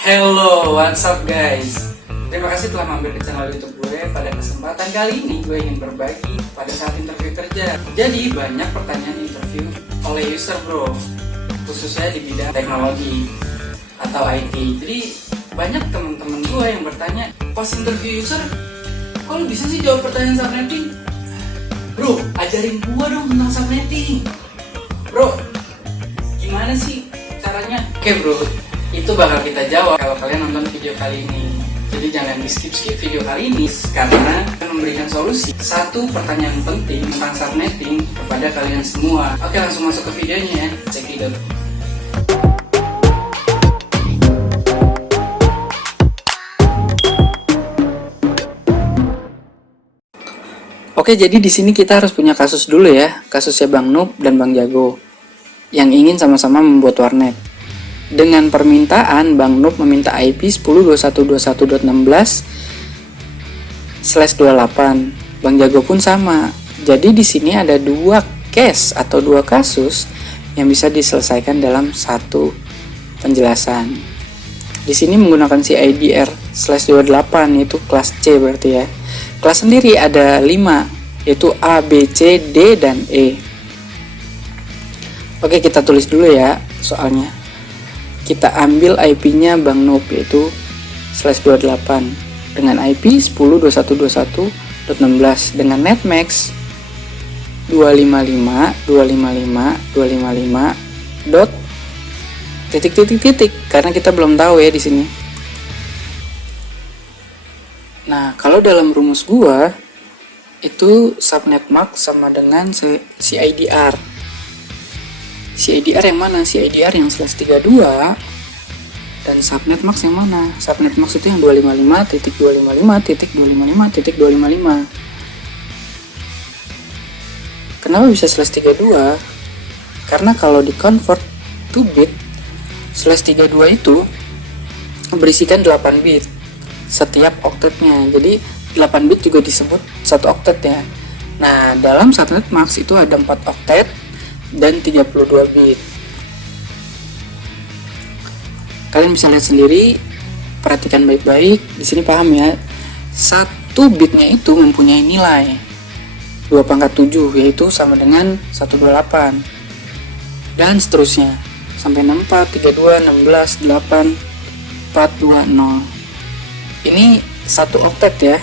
Hello, what's up guys? Terima kasih telah mampir ke channel YouTube gue. Pada kesempatan kali ini gue ingin berbagi pada saat interview kerja. Jadi banyak pertanyaan interview oleh user bro, khususnya di bidang teknologi atau IT. Jadi banyak teman-teman gue yang bertanya, pas interview user, kok lu bisa sih jawab pertanyaan subnetting? Bro, ajarin gue dong tentang subnetting. Bro, gimana sih caranya? Oke bro, itu bakal kita jawab kalau kalian nonton video kali ini. Jadi jangan di skip video kali ini karena akan memberikan solusi satu pertanyaan penting tentang subnetting kepada kalian semua. Oke, langsung masuk ke videonya ya. Check it out. Oke, jadi di sini kita harus punya kasus dulu ya. Kasusnya Bang Noob dan Bang Jago yang ingin sama-sama membuat warnet. Dengan permintaan, Bang Noob meminta IP 10.2121.16/28. Bang Jago pun sama. Jadi di sini ada dua case atau dua kasus yang bisa diselesaikan dalam satu penjelasan. Di sini menggunakan CIDR/28 yaitu kelas C berarti ya. Kelas sendiri ada 5 yaitu A, B, C, D, dan E. Oke, kita tulis dulu ya soalnya. Kita ambil IP-nya Bang Noob yaitu /28 dengan IP 10.2121.16 dengan netmax 255.255.255 dot titik karena kita belum tahu ya di sini. Nah, kalau dalam rumus gua itu subnet max sama dengan CIDR. CIDR yang mana? CIDR yang /32 dan subnet max yang mana? Subnet max itu yang 255.255.255.255. Kenapa bisa /32? Karena kalau di convert to bit /32 itu berisikan 8 bit setiap oktetnya. Jadi 8 bit juga disebut satu oktet ya. Nah, dalam subnet max itu ada 4 oktet dan 32 bit. Kalian bisa lihat sendiri, perhatikan baik-baik. Di sini paham ya. Satu bitnya itu mempunyai nilai 2/7 yaitu sama dengan 128. Dan seterusnya sampai 64, 32, 16, 8, 420. Ini satu oktet ya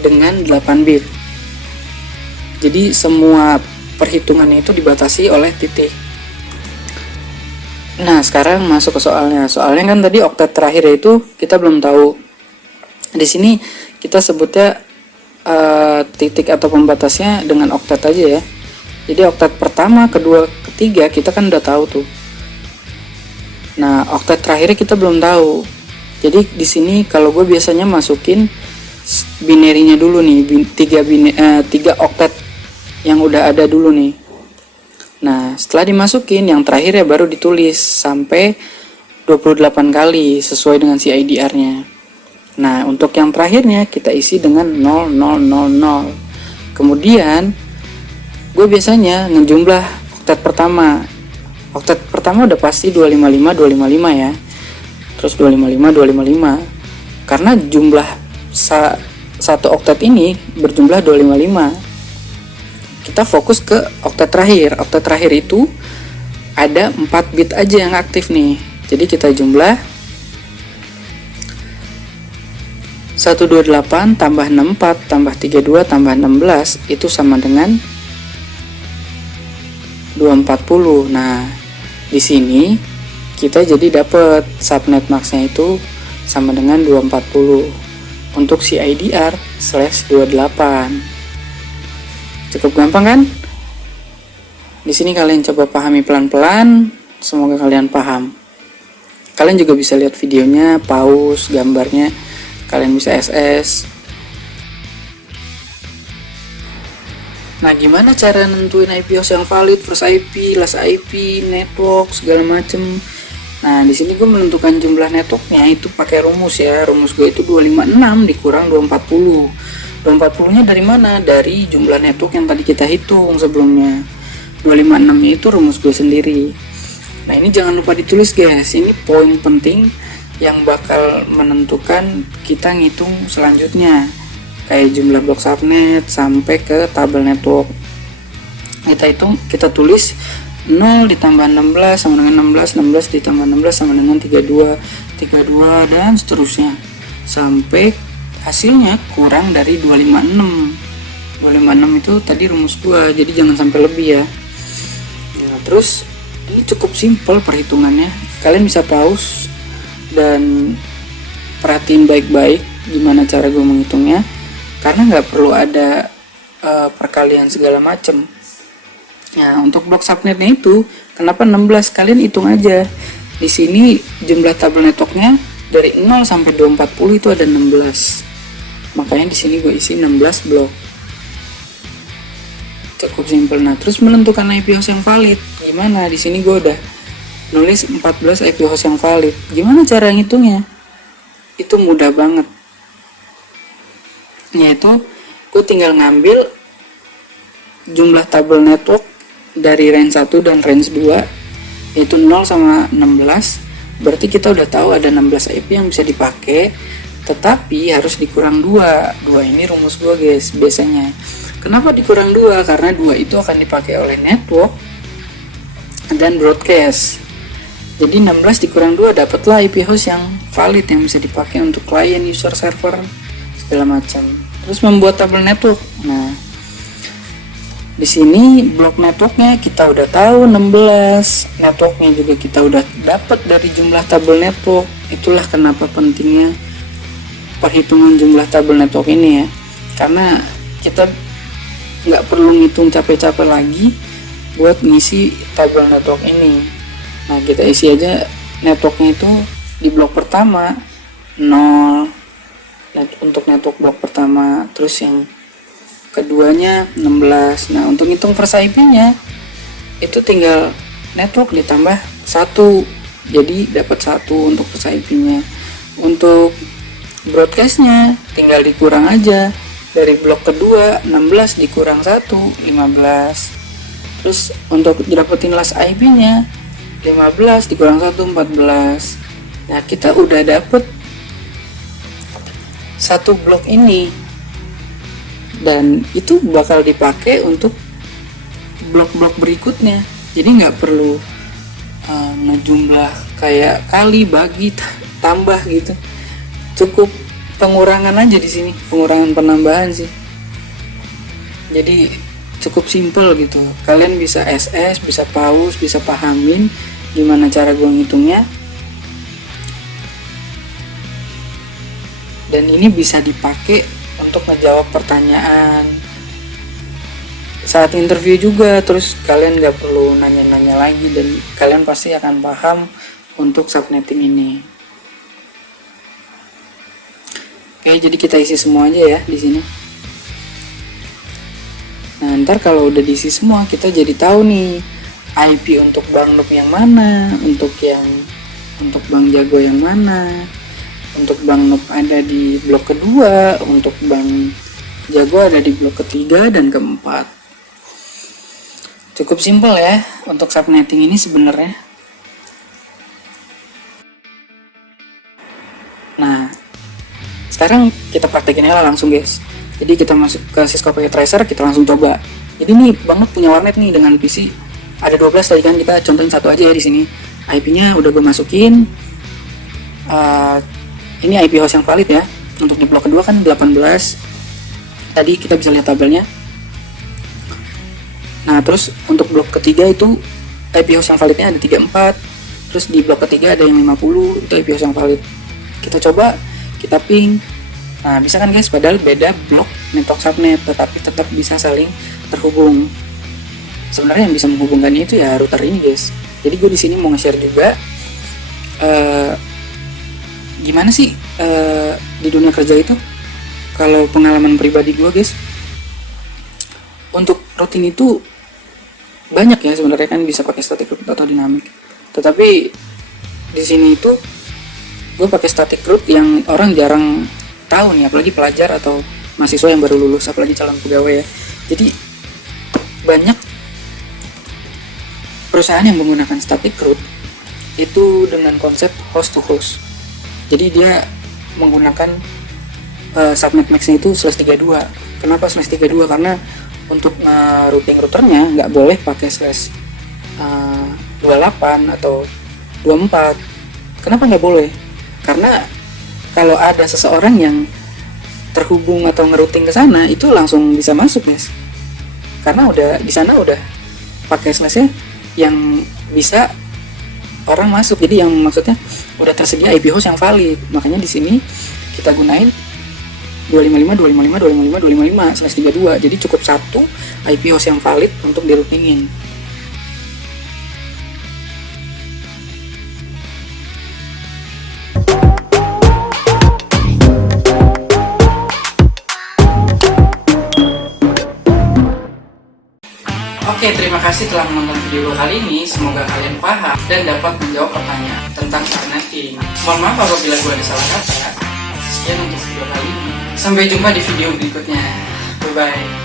dengan 8 bit. Jadi semua perhitungannya itu dibatasi oleh titik. Nah, sekarang masuk ke soalnya. Soalnya kan tadi oktet terakhir itu kita belum tahu. Di sini kita sebutnya titik atau pembatasnya dengan oktet aja ya. Jadi oktet pertama, kedua, ketiga kita kan udah tahu tuh. Nah, oktet terakhirnya kita belum tahu. Jadi di sini kalau gue biasanya masukin binarinya dulu nih, 3 oktet yang udah ada dulu nih. Nah, setelah dimasukin yang terakhir ya baru ditulis sampai 28 kali sesuai dengan CIDR-nya. Nah, untuk yang terakhirnya kita isi dengan 0000. Kemudian gue biasanya ngejumlah oktet pertama. Oktet pertama udah pasti 255 ya. Terus 255. Karena jumlah satu oktet ini berjumlah 255. Kita fokus ke oktet terakhir. Oktet terakhir itu ada 4 bit aja yang aktif nih. Jadi kita jumlah 128 tambah 64 tambah 32 tambah 16 itu sama dengan 240. Nah, di sini kita jadi dapat subnet max-nya itu sama dengan 240 untuk CIDR/28. Cukup gampang kan? Di sini kalian coba pahami pelan-pelan, semoga kalian paham. Kalian juga bisa lihat videonya, pause gambarnya, kalian bisa SS. Nah, gimana cara nentuin IP host yang valid, first IP, last IP, network, segala macem. Nah, di sini gue menentukan jumlah networknya itu pakai rumus ya. Rumus gue itu 256 dikurang 240. 240-nya dari mana? Dari jumlah network yang tadi kita hitung sebelumnya. 256-nya itu rumus gue sendiri. Nah, ini jangan lupa ditulis guys. Ini poin penting yang bakal menentukan kita ngitung selanjutnya, kayak jumlah blok subnet sampai ke tabel network. Kita tulis 0 ditambah 16 sama dengan 16, 16 ditambah 16 sama dengan 32, 32 dan seterusnya sampai hasilnya kurang dari 256. 256 itu tadi rumus gua, jadi jangan sampai lebih ya. Nah, terus ini cukup simpel perhitungannya. Kalian bisa pause dan perhatiin baik-baik gimana cara gua menghitungnya, karena nggak perlu ada perkalian segala macem. Nah, untuk blok subnetnya itu kenapa 16? Kalian hitung aja. Di sini jumlah tabel networknya dari 0 sampai 240 itu ada 16. Makanya di sini gue isi 16 blok. Cukup simpel. Nah, terus menentukan IP host yang valid. Gimana? Di sini gue udah nulis 14 IP host yang valid. Gimana cara ngitungnya? Itu mudah banget. Yaitu gue tinggal ngambil jumlah tabel network dari range 1 dan range 2, yaitu 0 sama 16. Berarti kita udah tahu ada 16 IP yang bisa dipakai, tetapi harus dikurang 2. 2 ini rumus gua guys biasanya. Kenapa dikurang 2? Karena 2 itu akan dipakai oleh network dan broadcast. Jadi 16 dikurang 2 dapatlah IP host yang valid yang bisa dipakai untuk klien, user, server, segala macam. Terus membuat tabel network. Nah, di sini blok networknya kita udah tahu 16, networknya juga kita udah dapat dari jumlah tabel network. Itulah kenapa pentingnya perhitungan jumlah tabel network ini ya, karena kita nggak perlu ngitung capek-capek lagi buat ngisi tabel network ini. Nah, kita isi aja networknya itu di blok pertama 0 untuk network blok pertama, terus yang keduanya 16. Nah, untuk hitung first IP-nya itu tinggal network ditambah 1, jadi dapat 1 untuk first IP-nya. Untuk broadcast-nya tinggal dikurang aja dari blok kedua, 16 dikurang 1, 15. Terus untuk dapetin last IP-nya 15 dikurang 1, 14. Nah, kita udah dapet satu blok ini, dan itu bakal dipakai untuk blok-blok berikutnya. Jadi nggak perlu ngejumlah kayak kali, bagi, tambah gitu. Cukup pengurangan aja di sini, pengurangan penambahan sih. Jadi cukup simple gitu. Kalian bisa SS, bisa pause, bisa pahamin gimana cara gue ngitungnya. Dan ini bisa dipakai untuk ngejawab pertanyaan saat interview juga. Terus kalian gak perlu nanya-nanya lagi dan kalian pasti akan paham untuk subnetting ini. Oke, jadi kita isi semua aja ya di sini. Nah, ntar kalau udah diisi semua, kita jadi tahu nih IP untuk Bang Nup yang mana, untuk Bang Jago yang mana. Untuk Bang Nup ada di blok kedua, untuk Bang Jago ada di blok ketiga dan keempat. Cukup simpel ya untuk subnetting ini sebenarnya. Nah, sekarang kita praktekin aja langsung guys. Jadi kita masuk ke Cisco Packet Tracer, kita langsung coba. Jadi nih Bang Nup punya warnet nih dengan PC ada 12 tadi kan, kita contohin satu aja ya di sini. IP-nya udah gue masukin. Ini IP host yang valid ya. Untuk di blok kedua kan 18. Tadi kita bisa lihat tabelnya. Nah, terus untuk blok ketiga itu IP host yang validnya ada 34. Terus di blok ketiga ada yang 50, itu IP host yang valid. Kita coba, kita ping. Nah, bisa kan guys, padahal beda blok network subnet, tetapi tetap bisa saling terhubung. Sebenarnya yang bisa menghubungkannya itu ya router ini guys. Jadi gue di sini mau nge-share juga gimana sih di dunia kerja itu. Kalau pengalaman pribadi gue guys, untuk routing itu banyak ya sebenarnya, kan bisa pakai static route atau dynamic. Tetapi di sini itu gue pakai static route yang orang jarang tahu nih, apalagi pelajar atau mahasiswa yang baru lulus, apalagi calon pegawai ya. Jadi banyak perusahaan yang menggunakan static route itu dengan konsep host to host. Jadi dia menggunakan subnet max-nya itu /32. Kenapa /32? Karena untuk routing routernya nggak boleh pakai /28 atau 24. Kenapa nggak boleh? Karena kalau ada seseorang yang terhubung atau ngerouting ke sana, itu langsung bisa masuk, guys. Karena udah di sana udah pakai slashnya yang bisa orang masuk. Jadi yang maksudnya udah tersedia IP host yang valid. Makanya di sini kita gunain 255.255.255.255/32. Jadi cukup satu IP host yang valid untuk diroutingin. Oke, terima kasih telah menonton video kali ini. Semoga kalian paham dan dapat menjawab pertanyaan tentang subnetting. Mohon maaf apabila gue ada salah kata. Sekian untuk video kali ini. Sampai jumpa di video berikutnya. Bye-bye.